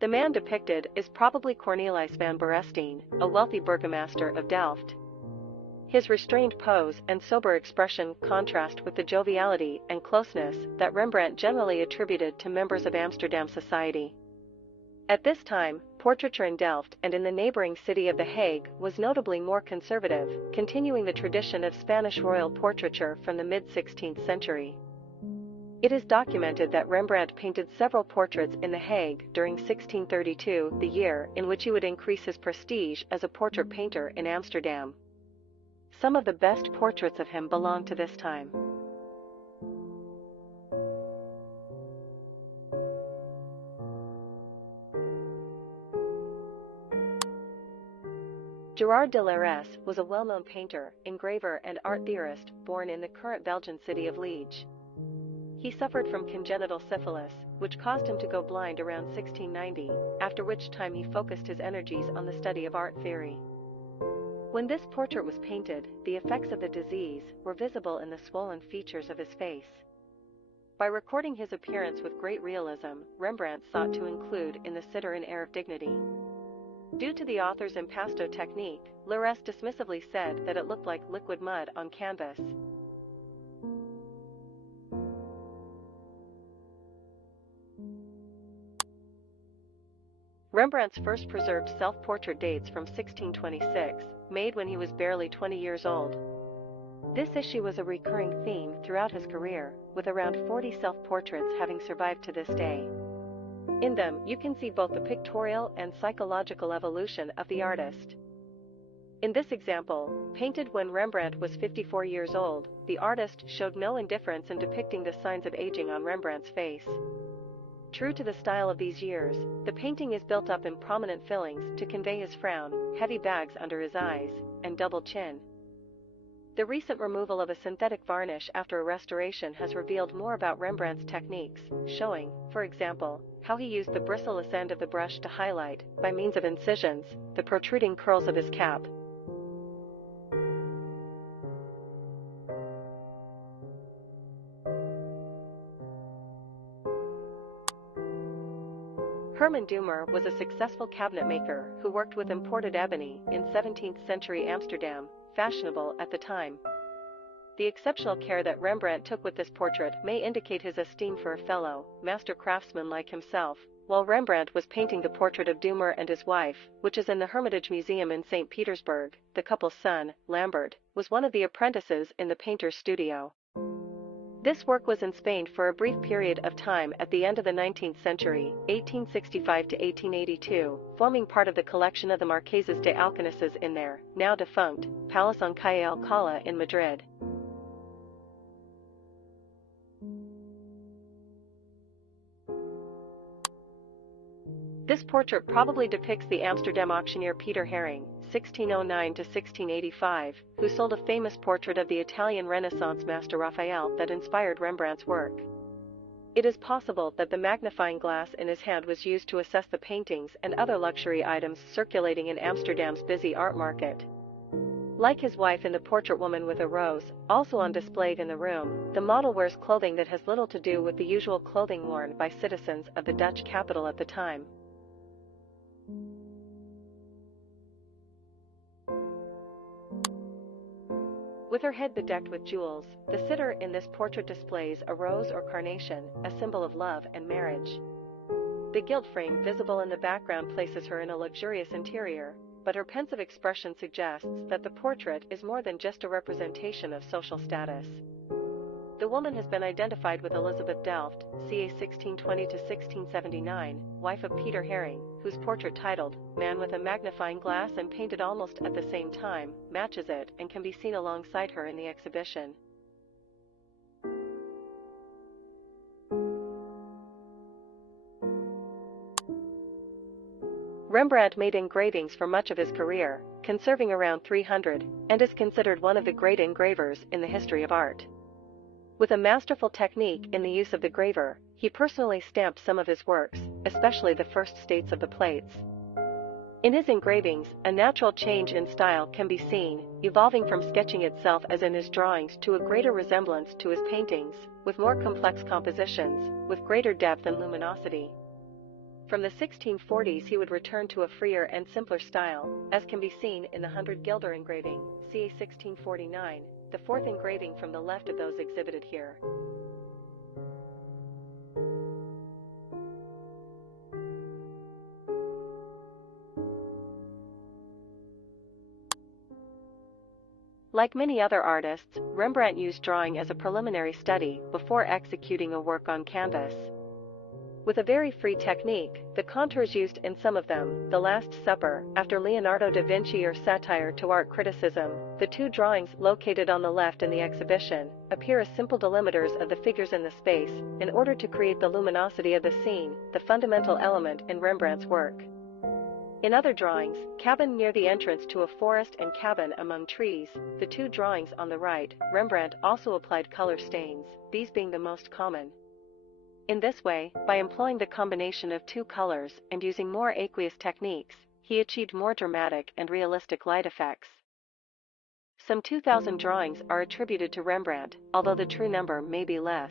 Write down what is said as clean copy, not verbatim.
The man depicted is probably Cornelis van Beresteyn, a wealthy burgomaster of Delft. His restrained pose and sober expression contrast with the joviality and closeness that Rembrandt generally attributed to members of Amsterdam society. At this time, portraiture in Delft and in the neighboring city of The Hague was notably more conservative, continuing the tradition of Spanish royal portraiture from the mid-16th century. It is documented that Rembrandt painted several portraits in The Hague during 1632, the year in which he would increase his prestige as a portrait painter in Amsterdam. Some of the best portraits of him belong to this time. Gerard de Laresse was a well-known painter, engraver and art theorist born in the current Belgian city of Liège. He suffered from congenital syphilis, which caused him to go blind around 1690, after which time he focused his energies on the study of art theory. When this portrait was painted, the effects of the disease were visible in the swollen features of his face. By recording his appearance with great realism, Rembrandt sought to include in the sitter an air of dignity. Due to the author's impasto technique, Laresse dismissively said that it looked like liquid mud on canvas. Rembrandt's first preserved self-portrait dates from 1626, made when he was barely 20 years old. This issue was a recurring theme throughout his career, with around 40 self-portraits having survived to this day. In them, you can see both the pictorial and psychological evolution of the artist. In this example, painted when Rembrandt was 54 years old, the artist showed no indifference in depicting the signs of aging on Rembrandt's face. True to the style of these years, the painting is built up in prominent fillings to convey his frown, heavy bags under his eyes, and double chin. The recent removal of a synthetic varnish after a restoration has revealed more about Rembrandt's techniques, showing, for example, how he used the bristleless end of the brush to highlight, by means of incisions, the protruding curls of his cap. Herman Dumer was a successful cabinet maker who worked with imported ebony in 17th century Amsterdam, fashionable at the time. The exceptional care that Rembrandt took with this portrait may indicate his esteem for a fellow master craftsman like himself. While Rembrandt was painting the portrait of Dumer and his wife, which is in the Hermitage Museum in St. Petersburg, the couple's son, Lambert, was one of the apprentices in the painter's studio. This work was in Spain for a brief period of time at the end of the 19th century, 1865 to 1882, forming part of the collection of the Marqueses de Alcañices in their, now defunct, Palace on Calle Alcalá in Madrid. This portrait probably depicts the Amsterdam auctioneer Peter Haring, 1609 to 1685, who sold a famous portrait of the Italian Renaissance master Raphael that inspired Rembrandt's work. It is possible that the magnifying glass in his hand was used to assess the paintings and other luxury items circulating in Amsterdam's busy art market. Like his wife in the Portrait Woman with a Rose, also on display in the room, the model wears clothing that has little to do with the usual clothing worn by citizens of the Dutch capital at the time. With her head bedecked with jewels, the sitter in this portrait displays a rose or carnation, a symbol of love and marriage. The gilt frame visible in the background places her in a luxurious interior, but her pensive expression suggests that the portrait is more than just a representation of social status. The woman has been identified with Elizabeth Delft, ca. 1620 to 1679, wife of Peter Haring, whose portrait titled Man with a Magnifying Glass and painted almost at the same time, matches it and can be seen alongside her in the exhibition. Rembrandt made engravings for much of his career, conserving around 300, and is considered one of the great engravers in the history of art. With a masterful technique in the use of the graver, he personally stamped some of his works, especially the first states of the plates. In his engravings, a natural change in style can be seen, evolving from sketching itself as in his drawings to a greater resemblance to his paintings, with more complex compositions, with greater depth and luminosity. From the 1640s he would return to a freer and simpler style, as can be seen in the 100 Guilder engraving, ca. 1649, the fourth engraving from the left of those exhibited here. Like many other artists, Rembrandt used drawing as a preliminary study before executing a work on canvas. With a very free technique, the contours used in some of them, The Last Supper, after Leonardo da Vinci, or Satire to Art Criticism, the two drawings located on the left in the exhibition, appear as simple delimiters of the figures in the space, in order to create the luminosity of the scene, the fundamental element in Rembrandt's work. In other drawings, Cabin near the entrance to a forest and Cabin among trees, the two drawings on the right, Rembrandt also applied color stains, these being the most common. In this way, by employing the combination of two colors and using more aqueous techniques, he achieved more dramatic and realistic light effects. Some 2,000 drawings are attributed to Rembrandt, although the true number may be less.